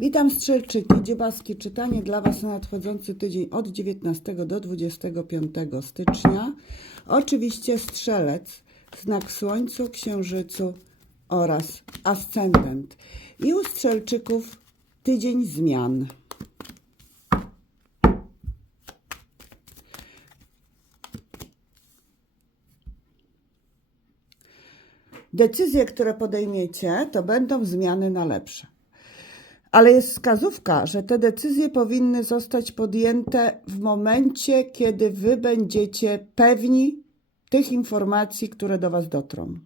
Witam Strzelczyki, Dziebaski czytanie dla Was na nadchodzący tydzień od 19 do 25 stycznia. Oczywiście Strzelec, znak Słońcu, Księżycu oraz Ascendent. I u Strzelczyków tydzień zmian. Decyzje, które podejmiecie, to będą zmiany na lepsze. Ale jest wskazówka, że te decyzje powinny zostać podjęte w momencie, kiedy wy będziecie pewni tych informacji, które do was dotrą.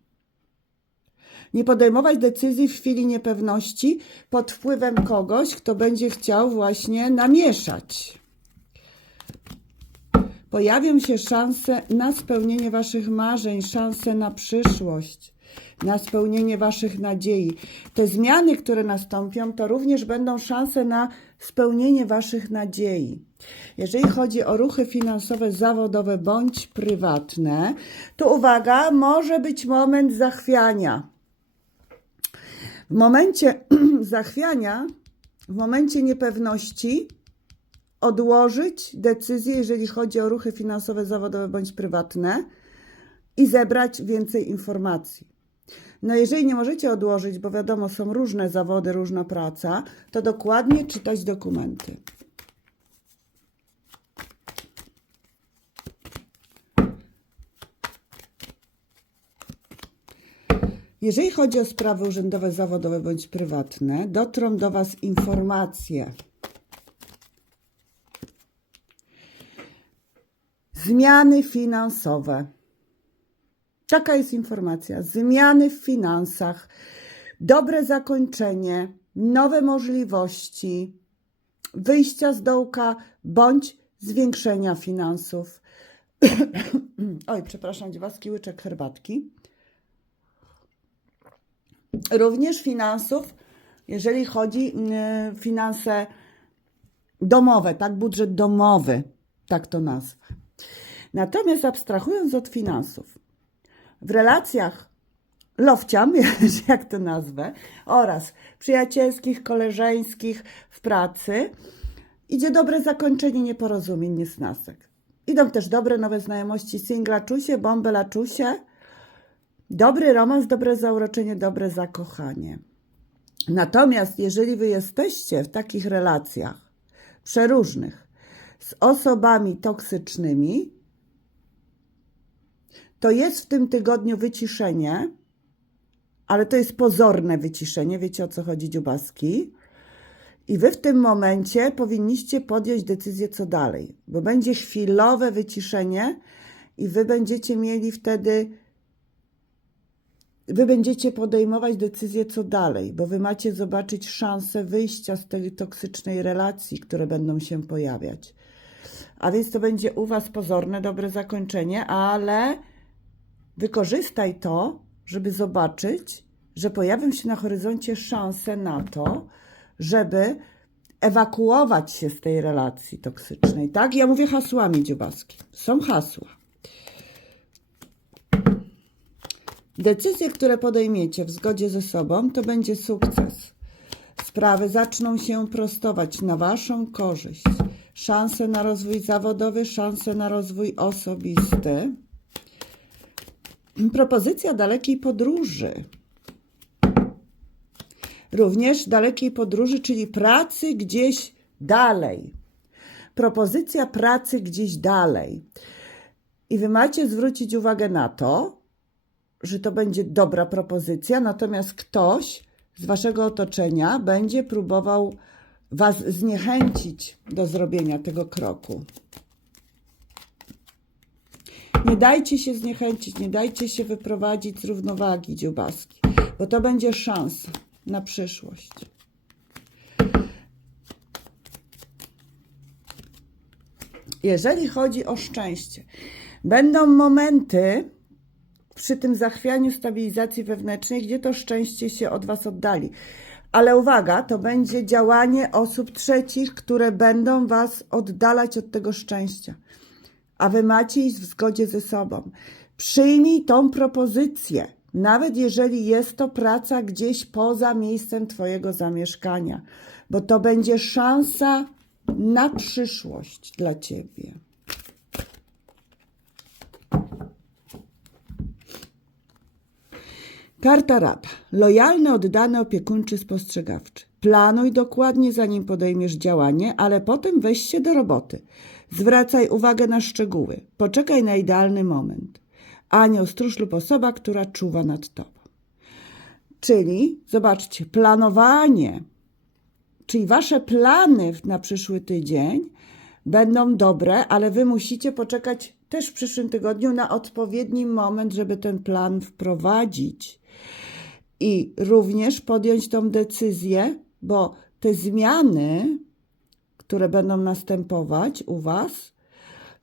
Nie podejmować decyzji w chwili niepewności pod wpływem kogoś, kto będzie chciał właśnie namieszać. Pojawią się szanse na spełnienie Waszych marzeń, szanse na przyszłość, na spełnienie Waszych nadziei. Te zmiany, które nastąpią, to również będą szanse na spełnienie Waszych nadziei. Jeżeli chodzi o ruchy finansowe, zawodowe bądź prywatne, to uwaga, może być moment zachwiania. W momencie zachwiania, w momencie niepewności, odłożyć decyzję, jeżeli chodzi o ruchy finansowe, zawodowe bądź prywatne i zebrać więcej informacji. No jeżeli nie możecie odłożyć, bo wiadomo, są różne zawody, różna praca, to dokładnie czytać dokumenty. Jeżeli chodzi o sprawy urzędowe, zawodowe bądź prywatne, dotrą do Was informacje Zmiany finansowe. Taka jest informacja. Zmiany w finansach, dobre zakończenie, nowe możliwości, wyjścia z dołka bądź zwiększenia finansów. Oj, przepraszam, dziewaski łyczek herbatki. Również finansów, jeżeli chodzi o finanse domowe, tak, budżet domowy, tak to nazwę. Natomiast abstrahując od finansów, w relacjach lofcian, jak to nazwę, oraz przyjacielskich, koleżeńskich w pracy, idzie dobre zakończenie nieporozumień, niesnasek. Idą też dobre nowe znajomości singlaczusie, bombelaczusie, dobry romans, dobre zauroczenie, dobre zakochanie. Natomiast jeżeli wy jesteście w takich relacjach przeróżnych z osobami toksycznymi, to jest w tym tygodniu wyciszenie, ale to jest pozorne wyciszenie, wiecie o co chodzi, dziubaski. I wy w tym momencie powinniście podjąć decyzję, co dalej, bo będzie chwilowe wyciszenie i wy będziecie mieli wtedy, wy będziecie podejmować decyzję, co dalej, bo wy macie zobaczyć szansę wyjścia z tej toksycznej relacji, które będą się pojawiać. A więc to będzie u was pozorne, dobre zakończenie, ale Wykorzystaj to, żeby zobaczyć, że pojawią się na horyzoncie szanse na to, żeby ewakuować się z tej relacji toksycznej. Tak? Ja mówię hasłami dziubaski. Są hasła. Decyzje, które podejmiecie w zgodzie ze sobą, to będzie sukces. Sprawy zaczną się prostować na Waszą korzyść. Szanse na rozwój zawodowy, szanse na rozwój osobisty propozycja dalekiej podróży. Również dalekiej podróży, czyli pracy gdzieś dalej. Propozycja pracy gdzieś dalej. I wy macie zwrócić uwagę na to, że to będzie dobra propozycja, natomiast ktoś z waszego otoczenia będzie próbował was zniechęcić do zrobienia tego kroku. Nie dajcie się zniechęcić, nie dajcie się wyprowadzić z równowagi dziubaski, bo to będzie szansa na przyszłość. Jeżeli chodzi o szczęście, będą momenty przy tym zachwianiu stabilizacji wewnętrznej, gdzie to szczęście się od Was oddali. Ale uwaga, to będzie działanie osób trzecich, które będą Was oddalać od tego szczęścia a wy macie iść w zgodzie ze sobą. Przyjmij tą propozycję. nawet jeżeli jest to praca gdzieś poza miejscem Twojego zamieszkania, bo to będzie szansa na przyszłość dla Ciebie. Karta rada. Lojalny, oddany, opiekuńczy, spostrzegawczy. Planuj dokładnie, zanim podejmiesz działanie, ale potem weź się do roboty. Zwracaj uwagę na szczegóły. Poczekaj na idealny moment. Anioł, stróż lub osoba, która czuwa nad tobą. Czyli, zobaczcie, planowanie, czyli wasze plany na przyszły tydzień będą dobre, ale wy musicie poczekać też w przyszłym tygodniu na odpowiedni moment, żeby ten plan wprowadzić. I również podjąć tą decyzję, bo te zmiany, które będą następować u was,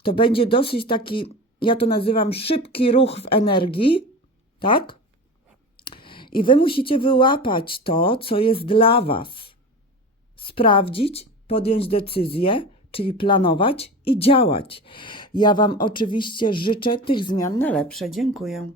to będzie dosyć taki, ja to nazywam szybki ruch w energii, tak? I wy musicie wyłapać to, co jest dla was. Sprawdzić, podjąć decyzję, czyli planować i działać. Ja wam oczywiście życzę tych zmian na lepsze. Dziękuję.